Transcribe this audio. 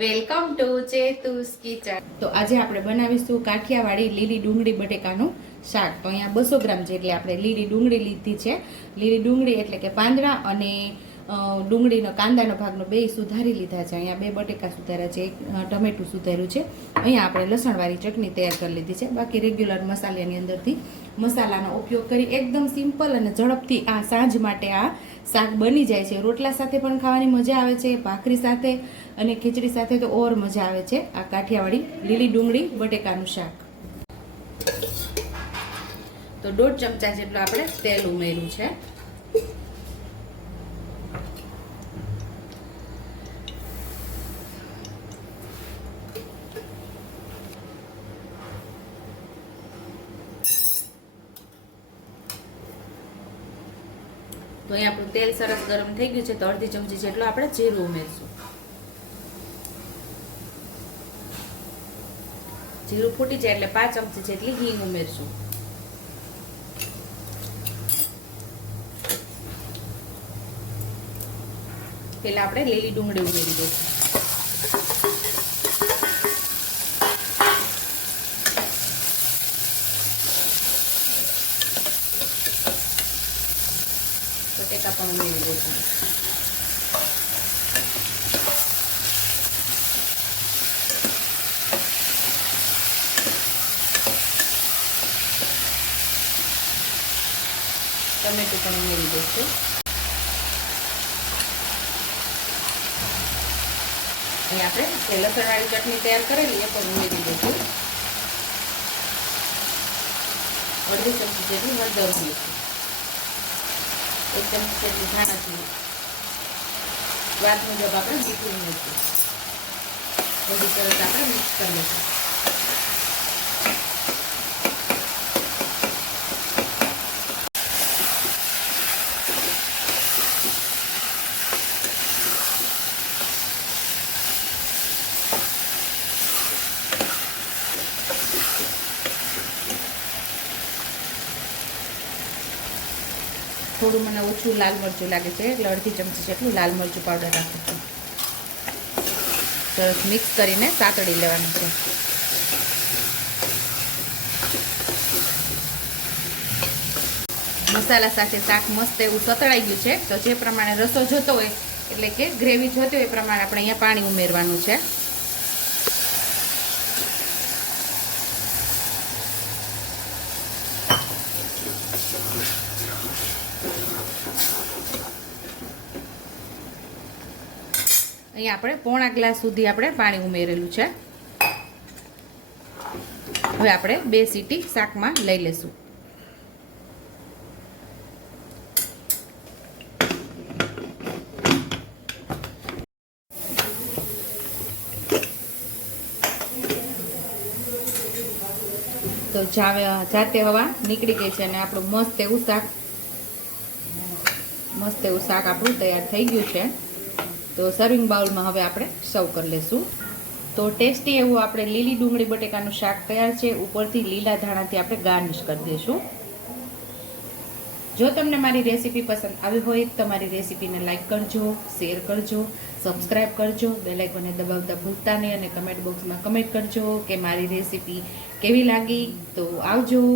Welcome to ચેતુસ kitchen. તો આજે આપણે બનાવીશું કાઠિયાવાડી લીલી ડુંગળી બટેકાનું શાક. તો અહીંયા બસો ગ્રામ જેટલી આપણે લીલી ડુંગળી લીધી છે. લીલી ડુંગળી એટલે કે પાંદડા અને ડુંગળીનો, કાંદાનો ભાગનો બે સુધારી લીધા છે. અહીંયા બે બટેકા સુધાર્યા છે, એક ટમેટું સુધાર્યું છે. અહીંયા આપણે લસણવાળી ચટણી તૈયાર કરી લીધી છે. બાકી રેગ્યુલર મસાલાની અંદરથી મસાલાનો ઉપયોગ કરી એકદમ સિમ્પલ અને ઝડપથી આ સાંજ માટે આ શાક બની જાય છે. રોટલા સાથે પણ ખાવાની મજા આવે છે, ભાખરી સાથે અને ખીચડી સાથે તો ઓર મજા આવે છે. આ કાઠિયાવાડી લીલી ડુંગળી બટેકાનું શાક. તો દોઢ ચમચા જેટલું આપણે તેલ ઉમેર્યું છે. તો અહીં આપણું તેલ સરસ ગરમ થઈ ગયું છે તો અડધી ચમચી જેટલું આપણે જીરું ઉમેરશું. જીરું ફૂટી જાય એટલે પાંચ ચમચી જેટલી હિંગ ઉમેરશું. પેલા આપણે લીલી ડુંગળી ઉમેરી દઈશું. બટેકા પણ ઉમેરી દઈશું ટમેટું પણ ઉમેરી દઈશું. અહીં આપણે જે લસણવાળી ચટણી તૈયાર કરેલી, એ પણ ઉમેરી દઈશું. અડધી ચમચી જેટલી હળદર ઉમેરીશું. એક ચમચી જેટલી ધાણાથી સ્વાદ મુજબ આપણે મીઠું ઉમેરીશું બધી સરસ આપણે મિક્સ કરી લઈશું. થોડું મને ઓછું લાલ મરચું લાગે છે, એટલે અડધી ચમચી જેટલું લાલ મરચું પાવડર રાખું છું. સરસ મિક્સ કરીને સાતળી લેવાનું છે. મસાલા સાથે શાક મસ્ત એવું સતળાઈ ગયું છે, તો જે પ્રમાણે રસો જોતો હોય, એટલે કે ગ્રેવી જોતી હોય એ પ્રમાણે આપણે અહીંયા પાણી ઉમેરવાનું છે. અહીંયા આપણે પોણા ગ્લાસ સુધી આપણે પાણી ઉમેરેલું છે. હવે આપણે બે સીટી શાકમાં લઈ લેશું. તો જાવે જાતે હવા નીકળી ગઈ છે અને આપણું મસ્ત એવું શાક મસ્ત એવું શાક આપણું તૈયાર થઈ ગયું છે. તો સર્વિંગ બાઉલમાં હવે આપણે સર્વ કરી લેશું. તો ટેસ્ટી એવું આપણે લીલી ડુંગળી બટેકાનું શાક તૈયાર છે. ઉપરથી લીલા ધાણાથી આપણે ગાર્નિશ કરી દઈશું જો તમને મારી રેસીપી પસંદ આવી હોય, તો મારી રેસીપીને લાઇક કરજો શેર કરજો સબસ્ક્રાઇબ કરજો બેલાઇકોને દબાવતા ભૂલતા નહીં અને કમેન્ટ બોક્સમાં કમેન્ટ કરજો કે મારી રેસીપી કેવી લાગી. તો આવજો.